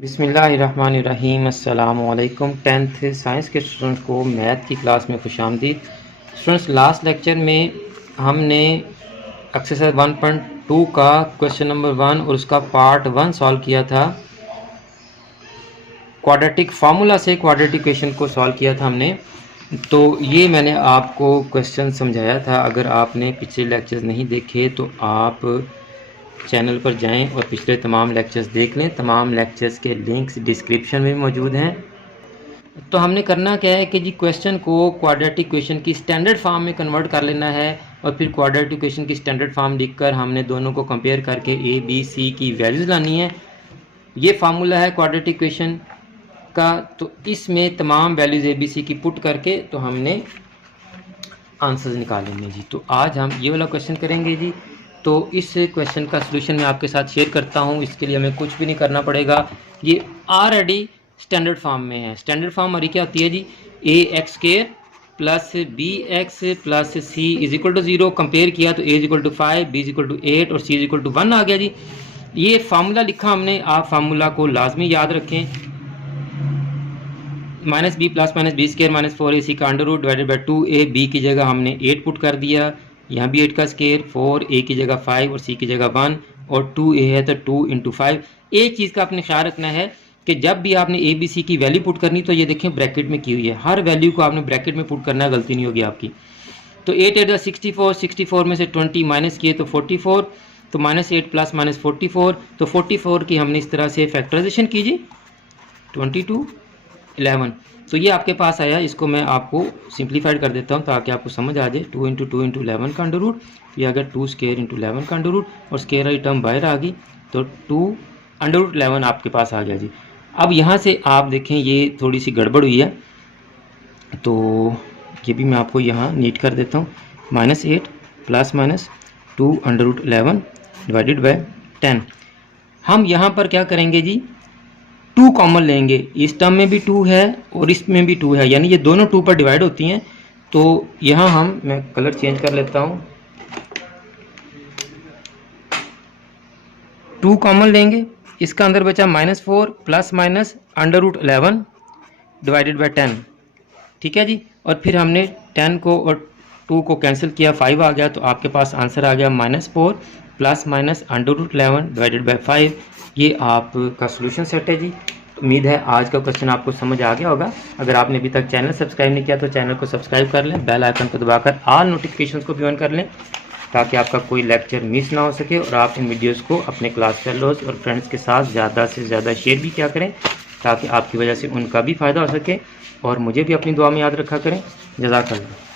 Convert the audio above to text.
बिस्मिल्लाहिर्रहमानिर्रहीम। अस्सलामुअलैकुम। 10th science के स्टूडेंट्स को मैथ की क्लास में खुशामदीद। स्टूडेंट्स, लास्ट लेक्चर में हमने एक्सरसाइज 1.2 का क्वेश्चन नंबर 1 और उसका पार्ट 1 सॉल्व किया था। क्वाड्रेटिक फार्मूला से क्वाड्रेटिक इक्वेशन को सॉल्व किया था हमने। तो ये मैंने आपको क्वेश्चन समझाया था। अगर आपने पिछले लेक्चर्स नहीं देखे तो आप चैनल पर जाएं और पिछले तमाम लेक्चर्स देख लें। तमाम लेक्चर्स के लिंक्स डिस्क्रिप्शन में मौजूद हैं। तो हमने करना क्या है कि जी क्वेश्चन को क्वाड्रेटिक इक्वेशन की स्टैंडर्ड फॉर्म में कन्वर्ट कर लेना है और फिर क्वाड्रेटिक इक्वेशन की स्टैंडर्ड फॉर्म लिखकर हमने दोनों को कंपेयर करके ए बी सी की वैल्यूज़ लानी है। ये फार्मूला है क्वाड्रेटिक इक्वेशन का। तो इसमें तमाम वैल्यूज़ ए बी सी की पुट करके तो हमने आंसर्स निकालेंगे जी। तो आज हम ये वाला क्वेश्चन करेंगे जी। तो इस क्वेश्चन का सलूशन मैं आपके साथ शेयर करता हूँ। इसके लिए हमें कुछ भी नहीं करना पड़ेगा, ये ऑलरेडी स्टैंडर्ड फॉर्म में है। स्टैंडर्ड फॉर्म हमारी क्या होती है जी? A X square plus B X plus C is equal to 0। Compare किया तो A is equal to 5, B is equal to 8 और सी इज इक्वल टू 1 आ गया जी। ये फार्मूला लिखा हमने, आप फार्मूला को लाजमी याद रखें। Minus B plus minus B square minus 4ac का under root divided by 2a। B की जगह हमने 8 पुट कर दिया, यहाँ भी 8 का स्क्वायर, 4a की जगह 5 और c की जगह 1 और 2a है तो 2 इंटू 5। एक चीज़ का आपने ख्याल रखना है कि जब भी आपने ए बी सी की वैल्यू पुट करनी तो ये देखें ब्रैकेट में की हुई है। हर वैल्यू को आपने ब्रैकेट में पुट करना है, गलती नहीं होगी आपकी। तो 8 8 64, 64 में से 20 माइनस किए तो 44, तो -8 प्लस -44, तो 44 की हमने इस तरह से फैक्टराइजेशन कीजिए 22 11। तो ये आपके पास आया। इसको मैं आपको सिंप्लीफाइड कर देता हूँ ताकि आपको समझ आ जाए। 2 इंटू 2 इंटू 11 का अंडर रूट, ये अगर 2 स्क्वायर इंटू 11 का अंडर रूट और स्क्वायर वाली टर्म बाहर आ गई तो 2 अंडर रूट 11 आपके पास आ गया जी। अब यहाँ से आप देखें ये थोड़ी सी गड़बड़ हुई है, तो ये भी मैं आपको यहाँ नीट कर देता हूँ। -8 plus minus 2 under root 11 divided by 10। हम यहाँ पर क्या करेंगे जी? 2 कॉमन लेंगे। इस टर्म में भी 2 है और इसमें भी 2 है, यानी ये दोनों 2 पर डिवाइड होती हैं। तो यहाँ मैं कलर चेंज कर लेता हूँ। 2 कॉमन लेंगे, इसका अंदर बचा -4 plus minus under root 11 divided by 10। ठीक है जी। और फिर हमने 10 को और 2 को कैंसिल किया, 5 आ गया। तो आपके पास आंसर आ गया -4 plus minus under root 11 divided by 5। ये आपका सोल्यूशन सेट है जी। उम्मीद है आज का क्वेश्चन आपको समझ आ गया होगा। अगर आपने अभी तक चैनल सब्सक्राइब नहीं किया तो चैनल को सब्सक्राइब कर लें, बेल आइकन को दबाकर ऑल नोटिफिकेशंस को भी ऑन कर लें ताकि आपका कोई लेक्चर मिस ना हो सके और आप इन वीडियोस को अपने क्लास फेलोज और फ्रेंड्स के साथ ज़्यादा से ज़्यादा शेयर भी किया करें ताकि आपकी वजह से उनका भी फ़ायदा हो सके और मुझे भी अपनी दुआ में याद रखा करें। जज़ाकल्लाह।